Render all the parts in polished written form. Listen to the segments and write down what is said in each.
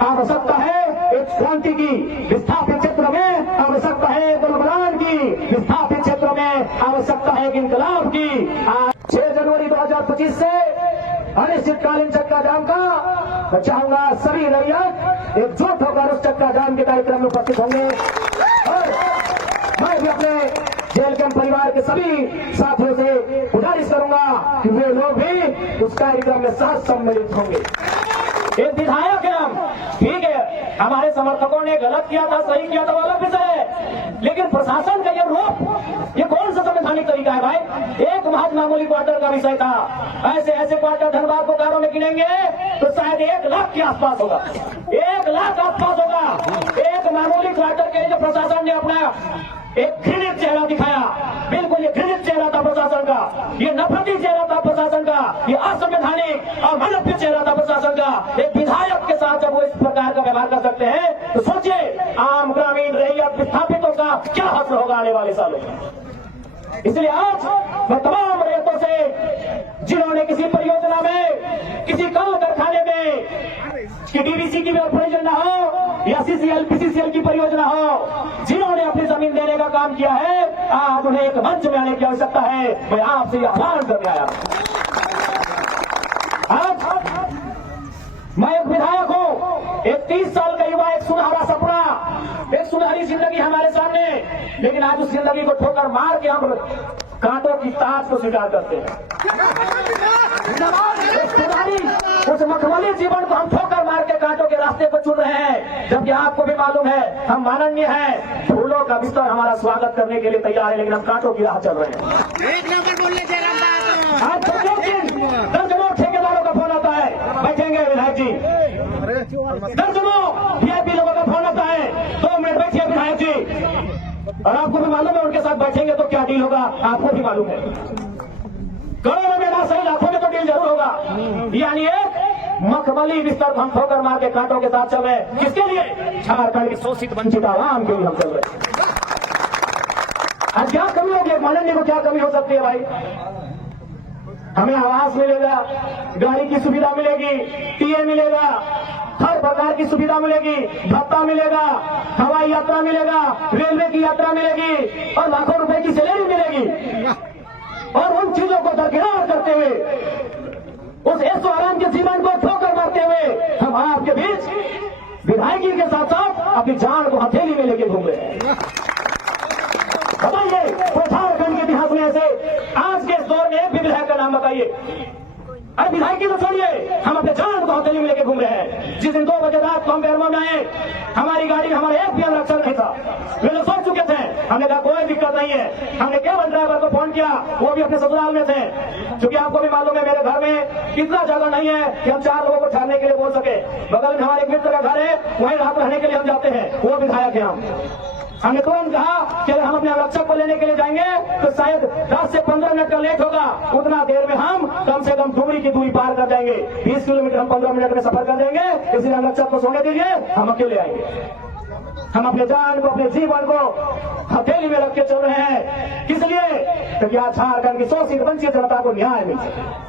आवश्यकता है एक क्रांति की, विस्थापित क्षेत्र में आवश्यकता है गुलबरान की, विस्थापित क्षेत्र में आवश्यकता है इनकलाब की। 6 जनवरी 2025 से अनिश्चितकालीन चक्का जाम का मैं चाहूंगा सभी रैयत एकजुट होकर उस चक्का जाम के कार्यक्रम में उपस्थित होंगे और मैं भी अपने जेल कैंप परिवार के सभी साथियों से गुजारिश करूंगा कि वे लोग भी उस कार्यक्रम में साथ सम्मिलित होंगे। एक विधायक है हम, ठीक है, हमारे समर्थकों ने गलत किया था, सही किया था, वो अलग विषय है, लेकिन प्रशासन का ये रूप, ये कौन सा संवैधानिक तरीका है भाई? एक महज मामूली क्वार्टर का विषय था, ऐसे ऐसे क्वार्टर धनबाद बोकारो में गिनेंगे तो शायद 1 लाख के आसपास होगा, 1 लाख आसपास होगा। एक मामूली क्वार्टर के लिए जो प्रशासन ने अपना एक घृणित चेहरा दिखाया, बिल्कुल ये घृणित चेहरा था प्रशासन का, ये नफरती चेहरा था प्रशासन का, ये असंवैधानिक और मानवीय चेहरा था प्रशासन का। एक विधायक के साथ जब वो इस प्रकार का व्यवहार कर सकते हैं तो सोचिए आम ग्रामीण रैयत विस्थापितों का क्या हश्र होगा आने वाले सालों में। इसलिए आज मैं तमाम रैयतों से जिन्होंने किसी परियोजना में, किसी कल कारखाने में, कि डीवीसी की परियोजना हो या सीसीएल पीसीसीएल की परियोजना हो, जिन्होंने अपनी जमीन देने का काम किया है, आज उन्हें एक मंच में आने की आवश्यकता है। मैं आपसे आह्वान करने आया। आज मैं एक विधायक हूं, एक 30 साल का युवा, एक सुनहरा सपना, एक सुनहरी जिंदगी हमारे सामने, लेकिन आज उस जिंदगी को ठोकर मार के हम कांटों की ताज को स्वीकार करते हैं। उस मखमली जीवन को हम ठोकर मार के कांटों के रास्ते को चुन रहे हैं, जबकि आपको भी मालूम है हम माननीय हैं, फूलों का बिस्तर हमारा स्वागत करने के लिए तैयार है, लेकिन हम कांटों की राह चल रहे हैं। एक नंबर बोलने आज दर्जनों ठेकेदारों का फोन आता है, बैठेंगे विधायक जी, दर्जनों वीआईपी लोगों का फोन आता है, 2 मिनट बैठिए विधायक जी, और आपको भी मालूम है उनके साथ बैठेंगे तो क्या डील होगा, आपको भी मालूम है, करोड़ों में ना सही लाखों में तो डील जरूर होगा। यानी एक मखमली बिस्तर को हम ठोकर मार के कांटों के साथ चल रहे हैं। किसके लिए? झारखंड की शोषित वंचित आवाम के लिए हम चल रहे हैं। आज क्या कमी होगी? माननीय को क्या कमी हो सकती है भाई? हमें आवास मिलेगा, गाड़ी की सुविधा मिलेगी, टीए मिलेगा, हर प्रकार की सुविधा मिलेगी, भत्ता मिलेगा, हवाई यात्रा मिलेगा, रेलवे की यात्रा मिलेगी और लाखों रुपए की सैलरी मिलेगी। और उन चीजों को दरकिनार करते हुए, उस ऐसो आराम के जीवन को ठोकर मारते हुए हम आपके बीच विधायकी के साथ साथ अपनी जान को हथेली में लेके घूम रहे हैं। बताइए झारखंड के इतिहास में ऐसे आज के इस दौर में एक भी विधायक का नाम बताइए। अब विधायकी तो छोड़िए, हम अपने जान को हथेली में लेके घूम रहे हैं। जिस दिन 2 बजे रात को हम बेरमो में आए, हमारी गाड़ी में हमारा एक भी आरक्षण नहीं था, वे लोग सोच चुके थे। हमने कहा कोई दिक्कत नहीं है, हमने केवल ड्राइवर को फोन किया, वो भी अपने ससुराल में थे, क्योंकि आपको भी मालूम है मेरे घर में कितना जगह नहीं है कि हम 4 लोगों को ठहरने के लिए बोल सके। बगल में हमारे एक मित्र का घर है, वहीं रात रहने के लिए हम जाते हैं, वो विधायक है। हमने तुरंत कहा कि हम अपने आरक्षक को लेने के लिए जाएंगे तो शायद 10 से 15 मिनट का लेट होगा, उतना देर में हम कम से कम दूरी की दूरी पार कर जाएंगे। 20 किलोमीटर हम 15 मिनट में सफर कर देंगे, इसलिए आरक्षक को सोने दीजिए, हम अकेले आएंगे। हम अपने जान को, अपने जीवन को हथेली में रख के चल रहे हैं। किस लिए? क्योंकि आज झारखंड की शोषित वंचित जनता को न्याय मिल सके।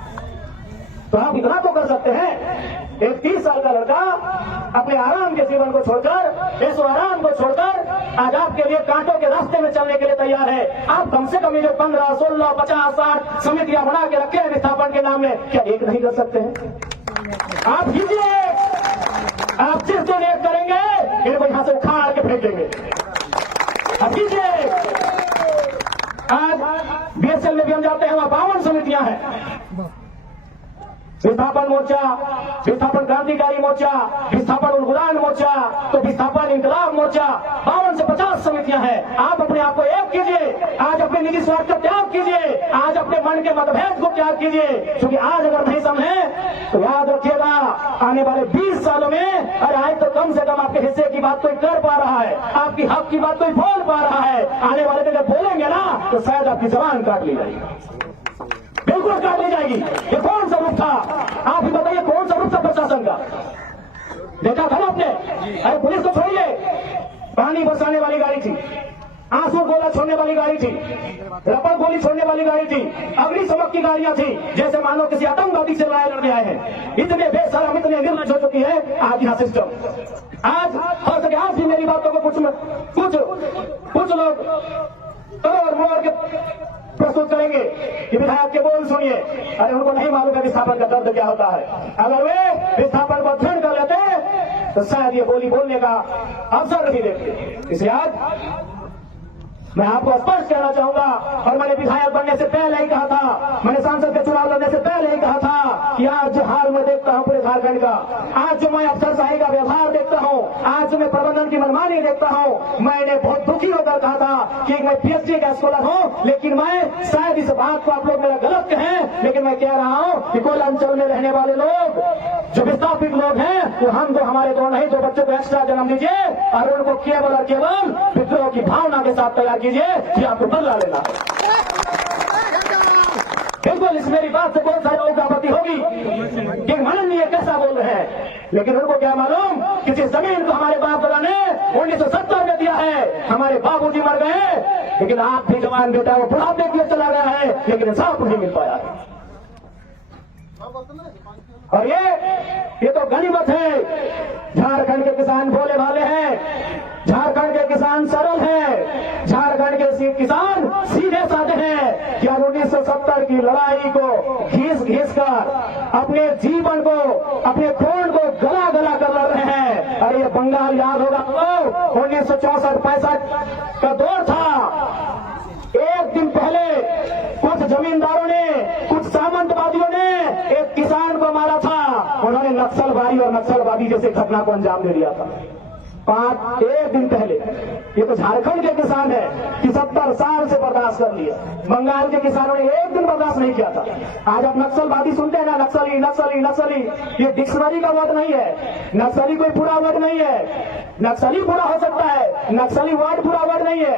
तो आप इतना तो कर सकते हैं, एक 30 साल का लड़का अपने आराम के जीवन को छोड़कर, इस आराम को छोड़कर आज आपके लिए कांटों के रास्ते में चलने के लिए तैयार है। आप कम से कम ये जो 15, 16, 50, 60 समितियां बना के रखे हैं विस्थापन के नाम में, क्या एक नहीं कर सकते हैं? आप कीजिए, आप जिस दिन एक करेंगे इनको यहां से उखाड़ के फेंक देंगे। आप कीजिए। आज बीएसएल में भी हम जाते हैं, वहां 52 समितियां हैं, विस्थापन मोर्चा, विस्थापन क्रांतिकारी मोर्चा, विस्थापन उलगुलान मोर्चा, तो विस्थापन इंकलाब मोर्चा, 52 से 50 समितियां हैं। आप अपने आप को एक कीजिए, आज अपने निजी स्वार्थ का त्याग कीजिए, आज अपने मन के मतभेद को त्याग कीजिए, क्योंकि आज अगर नहीं समझे तो याद रखिएगा आने वाले 20 सालों में, अरे आज तो कम से कम आपके हिस्से की बात कोई कर पा रहा है, आपकी हक की बात कोई बोल पा रहा है, आने वाले दिन जब बोलेंगे ना तो शायद आपकी जबान काट ली जाएगी, बिल्कुल काट ली जाएगी। ये कौन सा रूप था? आप ही बताइए, कौन सा रूप था प्रशासन का? देखा था ना आपने? अरे पुलिस को छोड़िए, पानी बरसाने वाली गाड़ी थी, आंसू गोला छोड़ने वाली गाड़ी थी, रबड़ गोली छोड़ने वाली गाड़ी थी, अग्निशमक की गाड़ियां थी, जैसे मानो किसी आतंकवादी से लड़ाई लड़ने आए हैं। इतने बेशरम, इतने निर्लज हो चुकी है आज यहां सिस्टम। आज हो सके आज भी मेरी बातों को कुछ लोग तोड़ मोड़ के प्रस्तुत करेंगे। ये विधायक के बोल सुनिए, अरे उनको नहीं मालूम है विस्थापन का दर्द क्या होता है। अगर वे विस्थापन को दृढ़ कर लेते तो शायद ये बोली बोलने का अवसर नहीं देते। इसलिए आज मैं आपको स्पष्ट कहना चाहूंगा, और मैंने विधायक बनने से पहले ही कहा था, मैंने सांसद के चुनाव लड़ने से पहले ही कहा था कि आज जो हाल मैं देखता हूं पूरे झारखंड का, आज जो मैं अफसरशाही का व्यवहार देखता हूं, आज जो मैं प्रबंधन की मनमानी देखता हूं, मैंने बहुत दुखी होकर कहा था कि मैं पीएचडी का स्कॉलर हूं, लेकिन मैं शायद इस बात को आप लोग मेरा गलत कहें, लेकिन मैं कह रहा हूं कि कोल अंचल में रहने वाले लोग जो विस्थापित लोग हैं वो हम तो हमारे तो नहीं, जो बच्चों को एक्स्ट्रा जन्म दीजिए और उनको केवल और केवल विद्रोह की भावना के साथ तैयार कीजिए कि आपको बदला लेना। बिल्कुल इस मेरी बात से बहुत सारे लोगों की आपत्ति होगी कि माननीय कैसा बोल रहे हैं, लेकिन उनको क्या मालूम कि जिस जमीन को हमारे बाप दादा ने 1970 में दिया है, हमारे बाबूजी मर गए, लेकिन आप भी जवान बेटा वो बुढ़ापे के लिए चला गया है, लेकिन इंसाफ नहीं मिल पाया। और ये तो गनीमत है। झारखंड के किसान भोले भाले हैं, झारखंड के किसान सरल हैं, झारखंड के किसान सीधे साधे हैं। क्या 1970 की लड़ाई को घिस घिस कर अपने जीवन को, अपने खून को गला गला कर लड़ रहे हैं। अरे ये बंगाल याद होगा तो 1964-65 का दौर था। एक दिन पहले कुछ जमींदारों ने, कुछ सामंतवादियों ने एक किसान को मारा था। उन्होंने नक्सलवादी और नक्सलवादी जैसे घटना को अंजाम दे दिया था एक दिन पहले। ये तो झारखंड के किसान है कि 70 साल से बर्दाश्त कर लिया। बंगाल के किसानों ने एक दिन बर्दाश्त नहीं किया था। आज आप नक्सलवादी सुनते हैं ना, नक्सली नक्सली नक्सली, ये डिक्शनरी का वर्ड नहीं है। नक्सली कोई बुरा वर्ड नहीं है। नक्सली बुरा हो सकता है, नक्सली वर्ड बुरा वर्ड नहीं है।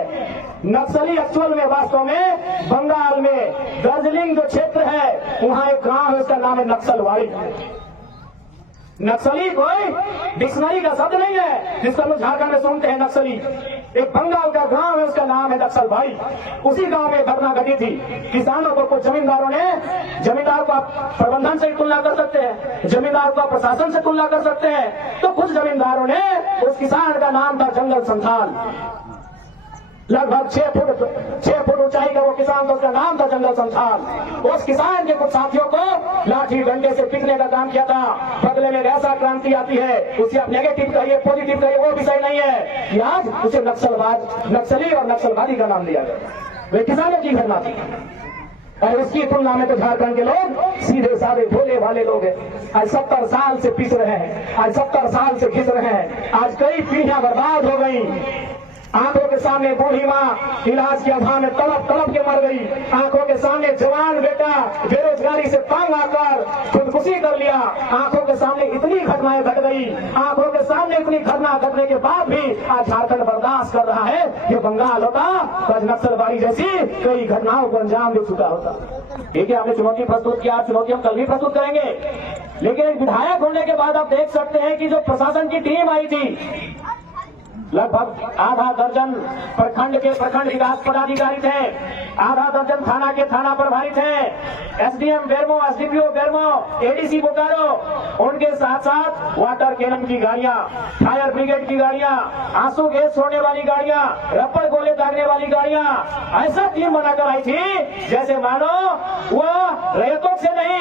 नक्सली एक्चुअल में वास्तव में बंगाल में दार्जिलिंग जो क्षेत्र है वहां एक गांव है, उसका नाम है नक्सलवाड़ी। नक्सली कोई डिक्शनरी का शब्द नहीं है जिसको लोग झारखंड में सुनते हैं नक्सली। एक बंगाल का गांव है, उसका नाम है नक्सलवाड़ी। उसी गांव में घटना घटी थी। किसानों को कुछ जमींदारों ने, जमींदार को आप प्रबंधन से तुलना कर सकते हैं, जमींदार को आप प्रशासन से तुलना कर सकते हैं, तो कुछ जमींदारों ने, उस किसान का नाम था जंगल संथाल, लगभग 6 फुट ऊंचाई का वो किसान था, उसका नाम था जंगल संथाल। उस किसान के कुछ साथियों को लाठी डंडे से पीटने का काम किया था। बदले में ऐसा क्रांति आती है, उसे आप नेगेटिव कहिए, पॉजिटिव कहिए, वो विषय नहीं है। आज उसे नक्सली और नक्सलवादी का नाम दिया गया। वे किसानों की घटना थी और उसकी तुलना में तो झारखंड के लोग सीधे साधे भोले भाले लोग हैं। आज 70 साल से पीस रहे हैं, आज 70 साल से घिस रहे हैं। आज कई पीढ़ियां बर्बाद हो गई। आंखों के सामने बूढ़ी माँ इलाज के अभाव में तड़प तड़प के मर गई। आंखों के सामने जवान बेटा बेरोजगारी से तंग आकर खुदकुशी कर लिया। आंखों के सामने इतनी घटनाएं घट गई। आंखों के सामने इतनी घटना घटने के बाद भी आज झारखंड बर्दाश्त कर रहा है। ये बंगाल होता तो आज नक्सलवादी जैसी कई घटनाओं को अंजाम दे चुका होता। ठीक है, हमने चुनौती प्रस्तुत किया, चुनौती हम कल भी प्रस्तुत करेंगे। लेकिन एक विधायक होने के बाद आप देख सकते हैं कि जो प्रशासन की टीम आई थी, लगभग आधा दर्जन प्रखंड के प्रखंड विकास पदाधिकारी थे, आधा दर्जन थाना के थाना प्रभारी थे, SDM Bermo, SDPO Bermo, ADC Bokaro, उनके साथ साथ वाटर कैनन की गाड़ियां, फायर ब्रिगेड की गाड़ियां, आंसू गैस छोड़ने वाली गाड़ियां, रबड़ गोले दागने वाली गाड़ियां, ऐसा टीम बनाकर आई थी जैसे मानो वो रैयतों से नहीं